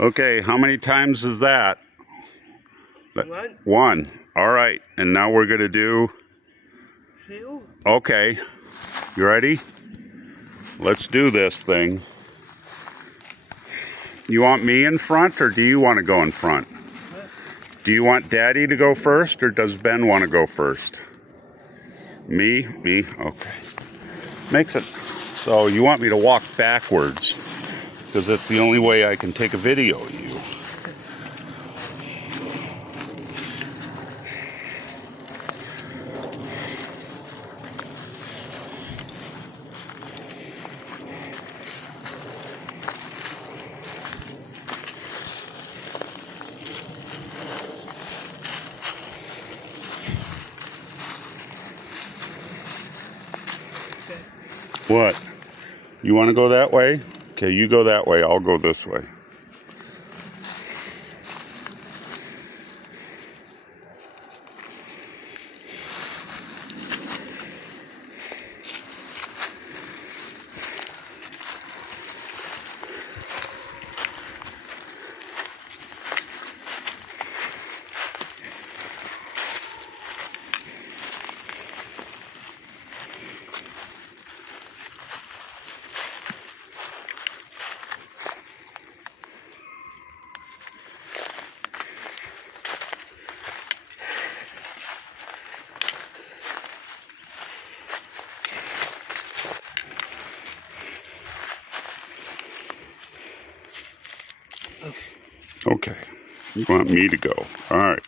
Okay, how many times is that? One, One. All right, and now we're gonna do. two, Okay, you ready? Let's do this thing. You want me in front, or do you want to go in front? Do you want Daddy to go first, or does Ben want to go first? Me? Me? Okay. Makes it so you want me to walk backwards, because that's the only way I can take a video of you. What? You want to go that way? Okay, you go that way. I'll go this way. Okay. You want me to go. All right.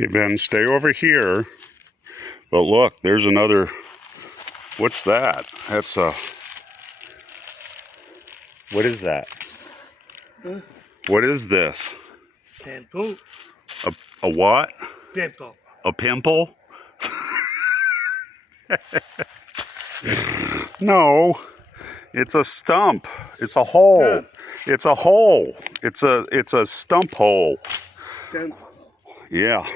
Okay, Ben, stay over here. But look, there's another. What's that? That's a. What is that? What is this? pimple, A what? pimple. A pimple? No, it's a stump. It's a hole. It's a hole. It's a stump hole. Stump. Yeah,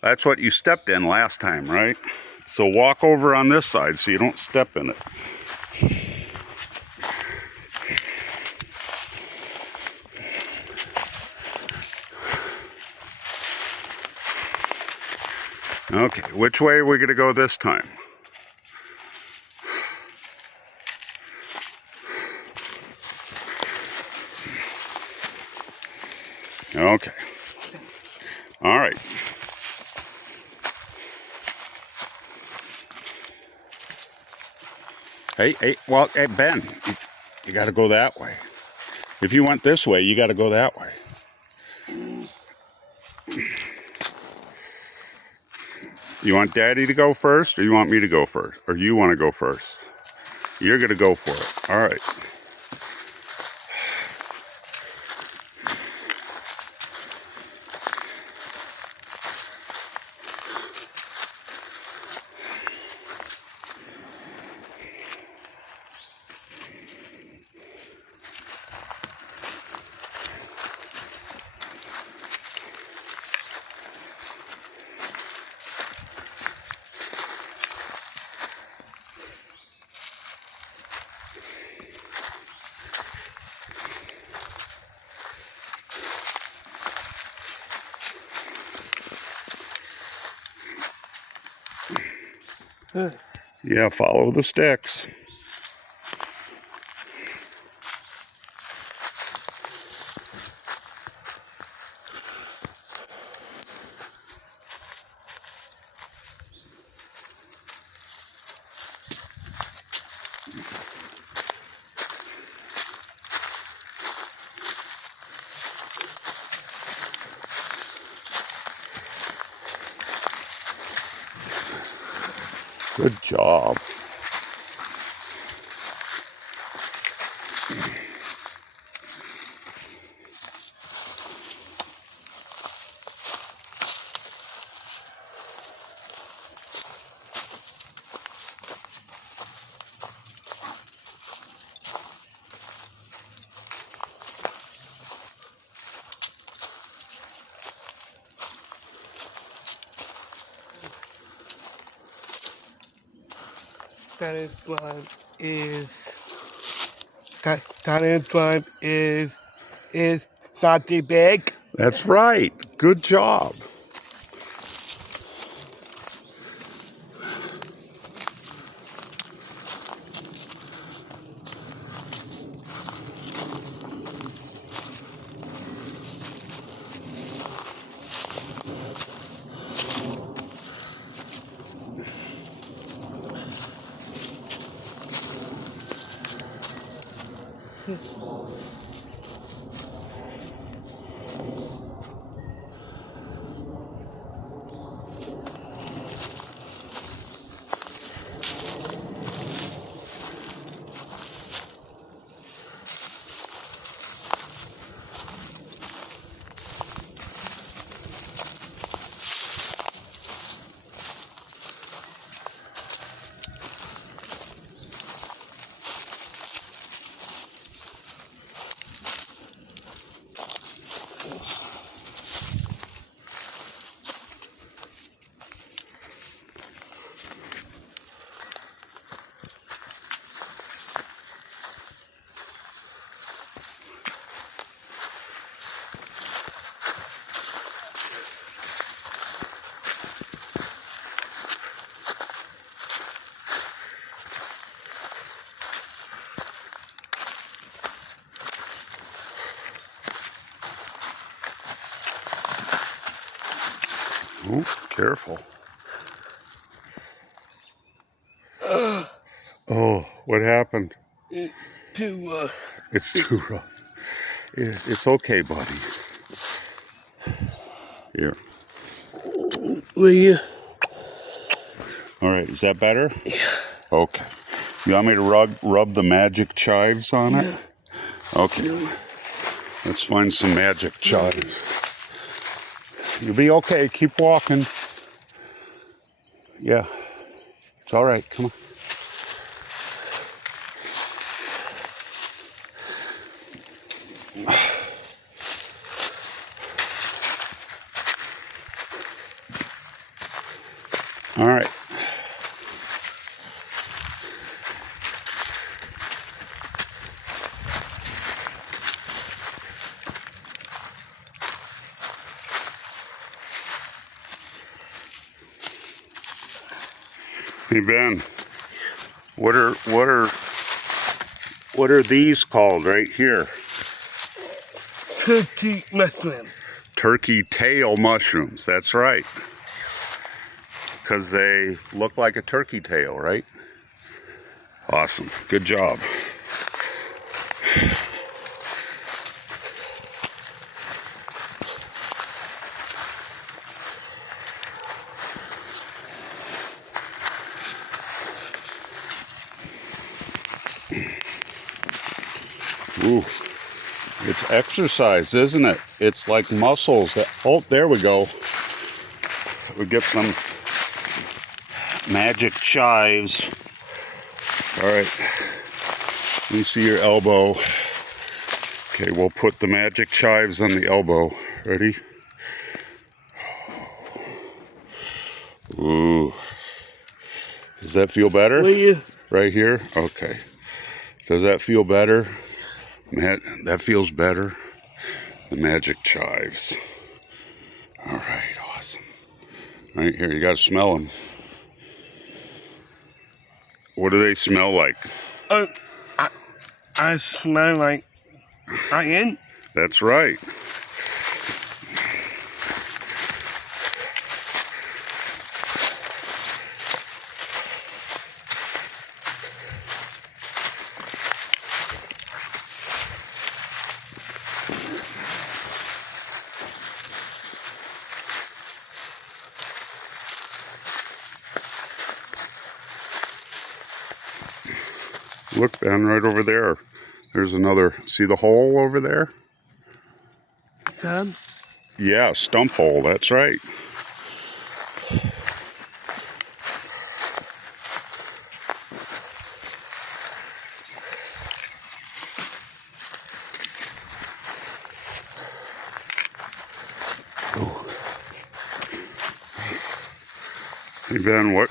that's what you stepped in last time, right? So walk over on this side so you don't step in it. Okay, which way are we going to go this time? Okay. All right. Hey, well, hey, Ben, you got to go that way. If you went this way, you got to go that way. You want Daddy to go first, or you want me to go first? Or you want to go first? You're going to go for it. All right. Yeah, follow the sticks. Good job. Talent Drive is Dottie Big. That's right. Good job. Oh, careful. Oh, what happened? It's too rough. Yeah, it's okay, buddy. Here. Will you? All right, is that better? Yeah. Okay. You want me to rub the magic chives on it? Okay. Let's find some magic chives. You'll be okay. Keep walking. Yeah. It's all right. Come on. All right. Hey Ben, what are these called right here? Turkey mushroom. Turkey tail mushrooms. That's right. Because they look like a turkey tail, right? Awesome. Good job. Ooh, it's exercise, isn't it? It's like muscles. Oh, there we go. We get some magic chives. All right. Let me see your elbow. Okay, we'll put the magic chives on the elbow. Ready? Ooh. Does that feel better? Will you? Right here? Okay. Does that feel better? That feels better. The magic chives. All right, awesome. Right here, you got to smell them. What do they smell like? I smell like iron. That's right. Look, Ben, right over there. There's another. See the hole over there? Tom? Yeah, stump hole. That's right. Hey, Ben, what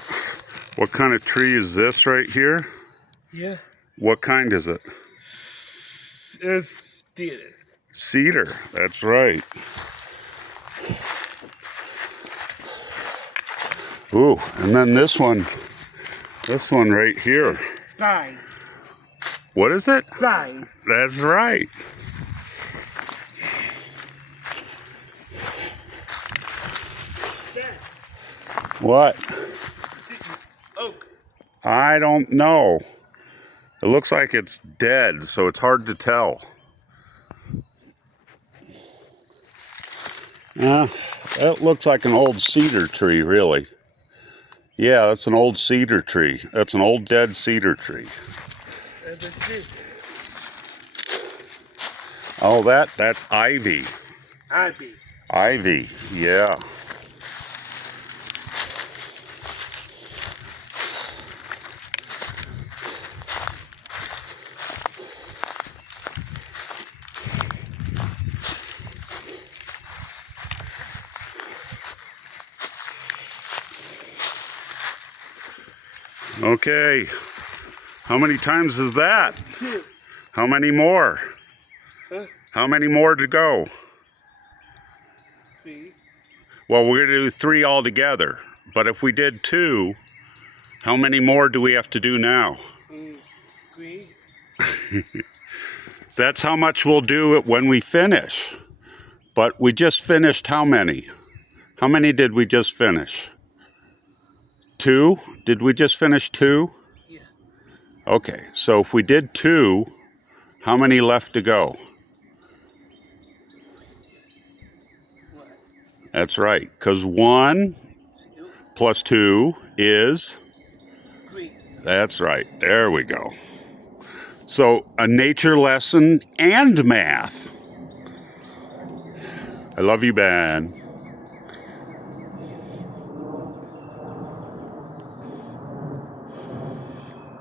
kind of tree is this right here? Yeah. What kind is it? It's theater. Cedar. That's right. Ooh, and then this one right here. Pine. What is it? Pine. That's right. What? Oak. I don't know. It looks like it's dead, so it's hard to tell. That looks like an old cedar tree, really. Yeah, that's an old cedar tree. That's an old dead cedar tree. Oh, that's ivy. Ivy. Ivy, yeah. Okay. How many times is that? 2. How many more? Huh? How many more to go? 3. Well, we're going to do 3 altogether. But if we did 2, how many more do we have to do now? 3. That's how much we'll do it when we finish. But we just finished how many? How many did we just finish? 2? Did we just finish 2? Yeah. Okay, so if we did 2, how many left to go? What? That's right, because 1 plus 2 is? 3. That's right, there we go. So a nature lesson and math. I love you, Ben.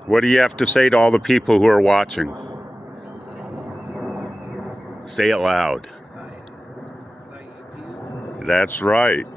What do you have to say to all the people who are watching? Say it loud. That's right.